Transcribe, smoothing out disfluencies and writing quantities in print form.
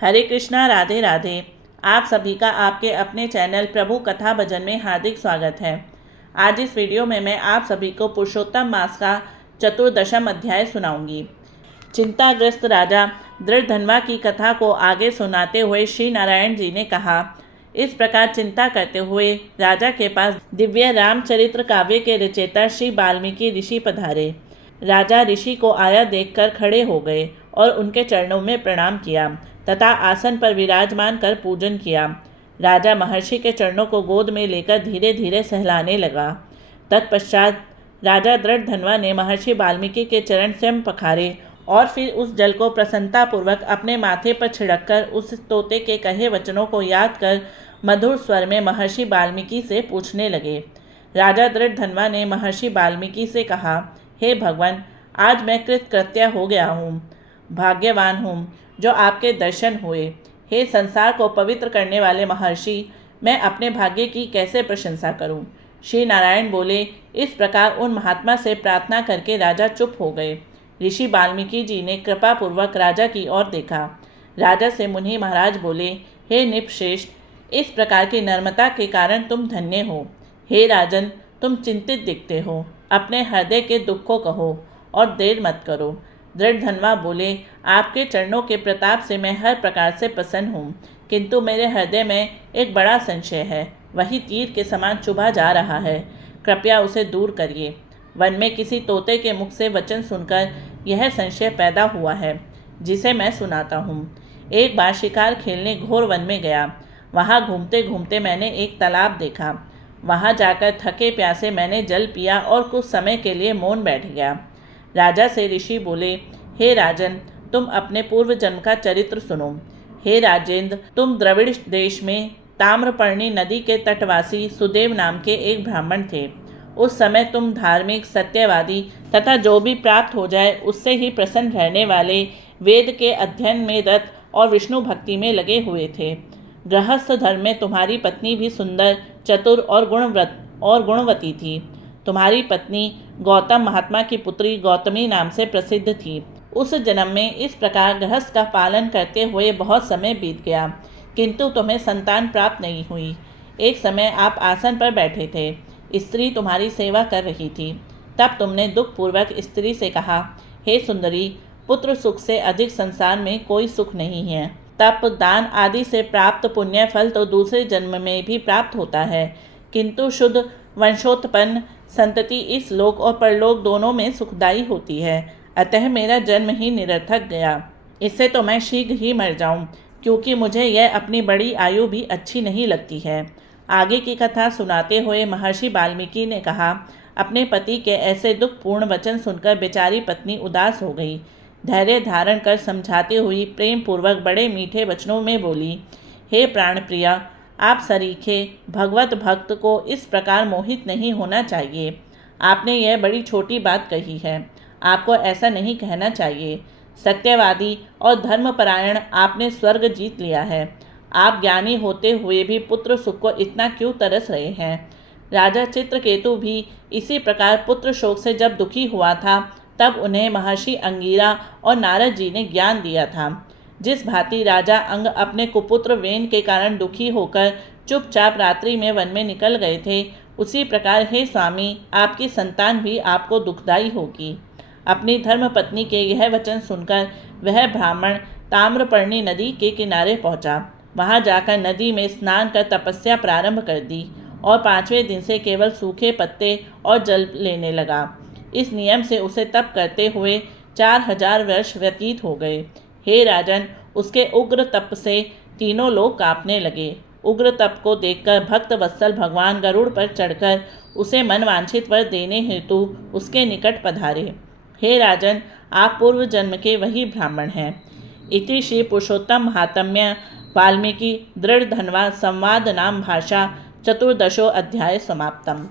हरे कृष्णा, राधे राधे। आप सभी का आपके अपने चैनल प्रभु कथा भजन में हार्दिक स्वागत है। आज इस वीडियो में मैं आप सभी को पुरुषोत्तम मास का चतुर्दशम अध्याय सुनाऊंगी। चिंताग्रस्त राजा दृढ़धनवा की कथा को आगे सुनाते हुए श्री नारायण जी ने कहा, इस प्रकार चिंता करते हुए राजा के पास दिव्य रामचरित्र काव्य के रचयिता श्री वाल्मीकि ऋषि पधारे। राजा ऋषि को आया देखकर खड़े हो गए और उनके चरणों में प्रणाम किया तथा आसन पर विराजमान कर पूजन किया। राजा महर्षि के चरणों को गोद में लेकर धीरे धीरे सहलाने लगा। तत्पश्चात राजा दृढ़धनवा ने महर्षि वाल्मीकि के चरण स्वयं पखारे और फिर उस जल को प्रसन्नतापूर्वक अपने माथे पर छिड़ककर उस तोते के कहे वचनों को याद कर मधुर स्वर में महर्षि वाल्मीकि से पूछने लगे। राजा दृढ़धनवा ने महर्षि वाल्मीकि से कहा, हे भगवान, आज मैं कृतकृत्य हो गया हूँ, भाग्यवान हूँ जो आपके दर्शन हुए। हे संसार को पवित्र करने वाले महर्षि, मैं अपने भाग्य की कैसे प्रशंसा करूं। श्री नारायण बोले। इस प्रकार उन महात्मा से प्रार्थना करके राजा चुप हो गए। ऋषि वाल्मीकि जी ने कृपापूर्वक राजा की ओर देखा। राजा से मुनि महाराज बोले, हे नृपश्रेष्ठ, इस प्रकार की नम्रता के कारण तुम धन्य हो। हे राजन, तुम चिंतित दिखते हो, अपने हृदय के दुख को कहो और देर मत करो। दृढ़धनवा बोले, आपके चरणों के प्रताप से मैं हर प्रकार से प्रसन्न हूँ, किंतु मेरे हृदय में एक बड़ा संशय है, वही तीर के समान चुभा जा रहा है, कृपया उसे दूर करिए। वन में किसी तोते के मुख से वचन सुनकर यह संशय पैदा हुआ है, जिसे मैं सुनाता हूँ। एक बार शिकार खेलने घोर वन में गया। वहाँ घूमते घूमते मैंने एक तालाब देखा। वहाँ जाकर थके प्यासे मैंने जल पिया और कुछ समय के लिए मौन बैठ गया। राजा से ऋषि बोले, हे राजन, तुम अपने पूर्व जन्म का चरित्र सुनो। हे राजेंद्र, तुम द्रविड़ देश में ताम्रपर्णी नदी के तटवासी सुदेव नाम के एक ब्राह्मण थे। उस समय तुम धार्मिक, सत्यवादी तथा जो भी प्राप्त हो जाए उससे ही प्रसन्न रहने वाले, वेद के अध्ययन में रत और विष्णु भक्ति में लगे हुए थे। गृहस्थ धर्म में तुम्हारी पत्नी भी सुंदर, चतुर और गुणवती थी। तुम्हारी पत्नी गौतम महात्मा की पुत्री गौतमी नाम से प्रसिद्ध थी। उस जन्म में इस प्रकार गृहस्थ का पालन करते हुए बहुत समय बीत गया, किंतु तुम्हें संतान प्राप्त नहीं हुई। एक समय आप आसन पर बैठे थे, स्त्री तुम्हारी सेवा कर रही थी। तब तुमने दुखपूर्वक स्त्री से कहा, हे सुंदरी, पुत्र सुख से अधिक संसार में कोई सुख नहीं है। तप, दान आदि से प्राप्त पुण्य फल तो दूसरे जन्म में भी प्राप्त होता है, किंतु शुद्ध वंशोत्पन्न संतति इस लोक और परलोक दोनों में सुखदायी होती है। अतः मेरा जन्म ही निरर्थक गया। इससे तो मैं शीघ्र ही मर जाऊं, क्योंकि मुझे यह अपनी बड़ी आयु भी अच्छी नहीं लगती है। आगे की कथा सुनाते हुए महर्षि वाल्मीकि ने कहा, अपने पति के ऐसे दुखपूर्ण वचन सुनकर बेचारी पत्नी उदास हो गई। धैर्य धारण कर समझाती हुई प्रेम पूर्वक बड़े मीठे वचनों में बोली, हे प्राण प्रिया, आप सरीखे भगवत भक्त को इस प्रकार मोहित नहीं होना चाहिए। आपने यह बड़ी छोटी बात कही है, आपको ऐसा नहीं कहना चाहिए। सत्यवादी और धर्मपरायण आपने स्वर्ग जीत लिया है। आप ज्ञानी होते हुए भी पुत्र सुख को इतना क्यों तरस रहे हैं। राजा चित्रकेतु भी इसी प्रकार पुत्र शोक से जब दुखी हुआ था, तब उन्हें महर्षि अंगिरा और नारद जी ने ज्ञान दिया था। जिस भांति राजा अंग अपने कुपुत्र वेन के कारण दुखी होकर चुपचाप रात्रि में वन में निकल गए थे, उसी प्रकार हे स्वामी, आपकी संतान भी आपको दुखदायी होगी। अपनी धर्मपत्नी के यह वचन सुनकर वह ब्राह्मण ताम्रपर्णी नदी के किनारे पहुंचा। वहां जाकर नदी में स्नान कर तपस्या प्रारंभ कर दी और 5वें दिन से केवल सूखे पत्ते और जल लेने लगा। इस नियम से उसे तप करते हुए 4000 वर्ष व्यतीत हो गए। हे राजन, उसके उग्र तप से तीनों लोग कांपने लगे। उग्र तप को देखकर भक्त वत्सल भगवान गरुड़ पर चढ़कर उसे मनवांछित वर देने हेतु उसके निकट पधारे। हे राजन, आप पूर्व जन्म के वही ब्राह्मण हैं। इति श्री पुरुषोत्तम महात्म्य वाल्मीकि दृढ़धनवा संवाद नाम भाषा चतुर्दशो अध्याय समाप्तम।